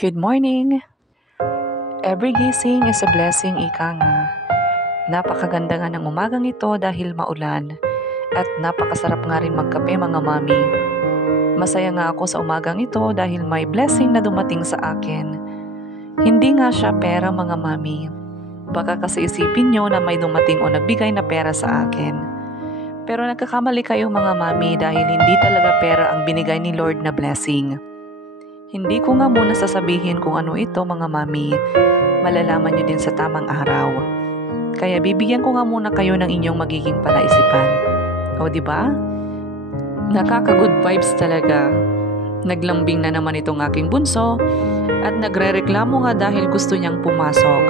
Good morning! Every gising is a blessing, ika nga. Napakaganda nga ng umagang ito dahil maulan at napakasarap nga rin magkape mga mami. Masaya nga ako sa umagang ito dahil may blessing na dumating sa akin. Hindi nga siya pera mga mami. Baka kasi isipin nyo na may dumating o nagbigay na pera sa akin. Pero nagkakamali kayo mga mami dahil hindi talaga pera ang binigay ni Lord na blessing. Hindi ko nga muna sasabihin kung ano ito mga mami. Malalaman nyo din sa tamang araw. Kaya bibigyan ko nga muna kayo ng inyong magiging palaisipan. O diba? Nakaka-good vibes talaga. Naglambing na naman itong aking bunso at nagrereklamo nga dahil gusto niyang pumasok.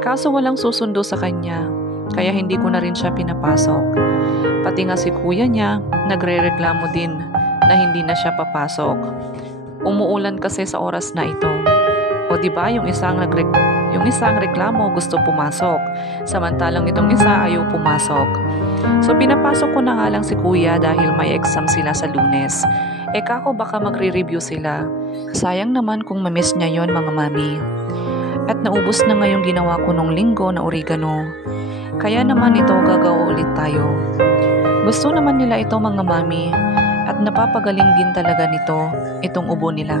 Kaso walang susundo sa kanya, kaya hindi ko na rin siya pinapasok. Pati nga si kuya niya, nagrereklamo din na hindi na siya papasok. Umuulan kasi sa oras na ito. O diba yung isang reklamo gusto pumasok, samantalang itong isa ayaw pumasok. So pinapasok ko na nga lang si kuya dahil may exam sila sa Lunes. Kako baka magre-review sila. Sayang naman kung mamiss niya yon mga mami. At naubos na nga yung ginawa ko nung linggo na oregano. Kaya naman ito gagawa ulit tayo. Gusto naman nila ito mga mami. At napapagaling din talaga itong ubo nila.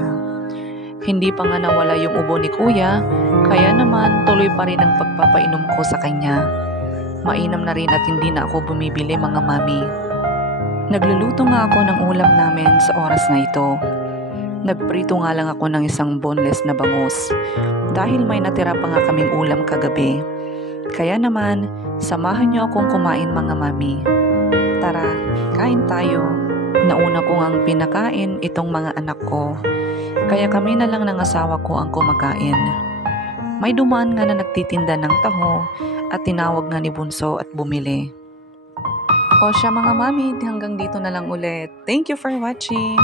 Hindi pa nga nawala yung ubo ni kuya, kaya naman tuloy pa rin ang pagpapainom ko sa kanya. Mainam na rin at hindi na ako bumibili mga mami. Nagluluto nga ako ng ulam namin sa oras na ito. Nagprito nga lang ako ng isang boneless na bangus dahil may natira pa nga kaming ulam kagabi. Kaya naman, samahan niyo akong kumain mga mami. Tara, kain tayo. Nauna ko ngang pinakain itong mga anak ko. Kaya kami na lang ng asawa ko ang kumakain. May dumaan nga na nagtitinda ng taho at tinawag nga ni Bunso at bumili. O siya mga mami, hanggang dito na lang ulit. Thank you for watching!